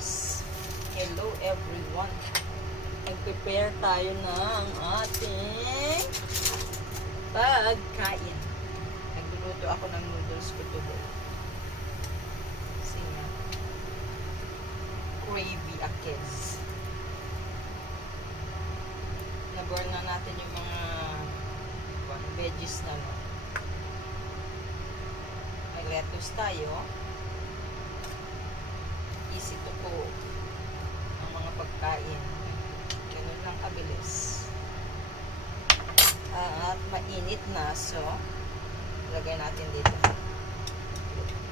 guys! Hello everyone! Nag-prepare tayo ng ating pagkain. Nagluluto ako ng noodles ko today. Sina gravy akes. Naboil na natin yung mga veggies na no. May lettuce tayo. Easy to cook ang mga pagkain. Ganun lang kabilis. At mainit na, so lagay natin dito.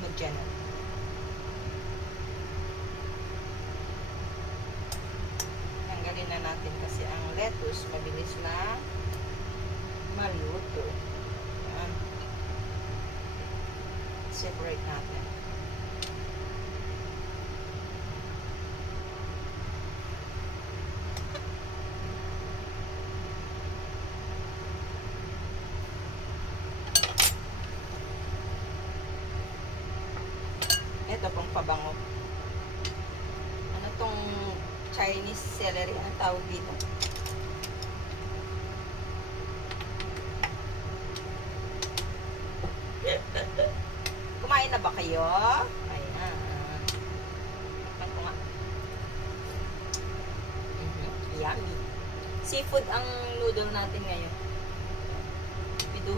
Magyan na. Tanggalin na natin kasi ang lettuce mabilis na maluto. Yan. Separate natin. Ito pong pabango. Ano tong Chinese celery? Anong tawag dito? Kumain na ba kayo? Ayan. Tikman ko nga. Yummy. Seafood ang noodle natin ngayon. We do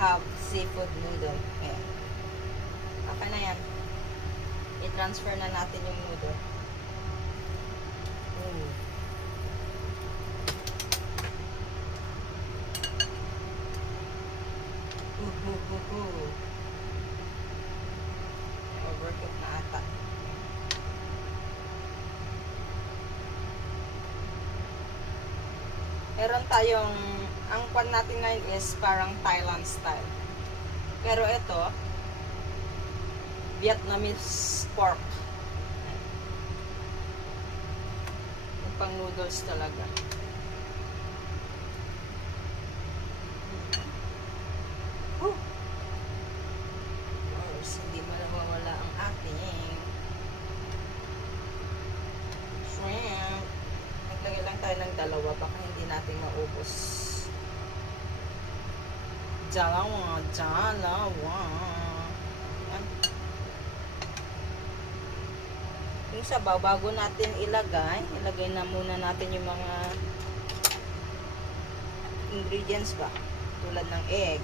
have seafood noodle. Ayan. Okay na yan. I-transfer na natin yung noodle. Overcook na ata. Meron tayong, ang kwan natin ngayon is parang Thailand style. Pero ito, Vietnamese pork. Yung pang noodles talaga. Hindi mawawala ang ating shrimp. Naglagay lang tayo ng dalawa, baka hindi natin maubos. Dalawa. Yan. Yung sabaw, bago natin ilagay na muna natin yung mga ingredients ba, tulad ng egg.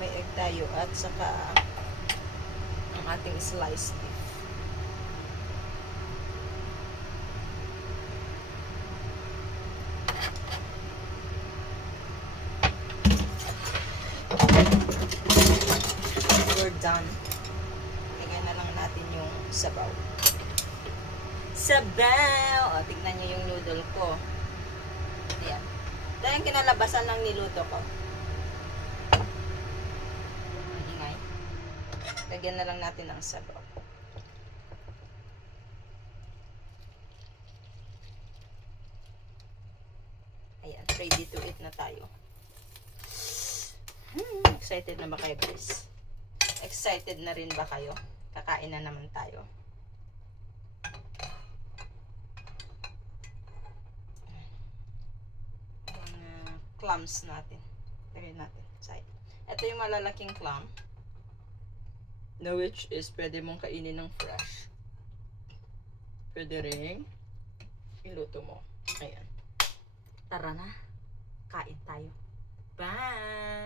May egg tayo at saka ang ating sliced beef. We're done. Lagyan na lang natin yung sabaw. Sabaw! O, tignan nyo yung noodle ko. Ayan. Ito yung kinalabasan ng niluto ko. Ingay. Lagyan na lang natin ng sabaw. Ayan. Ready to eat na tayo. Excited na ba kayo, guys? Excited na rin ba kayo? Kakain na naman tayo. Clams natin. Lagay natin. Side. Ito yung malalaking clam. Na which is pwede mong kainin ng fresh. Pwede rin iluto mo. Ayan. Tara na. Kain tayo. Bye!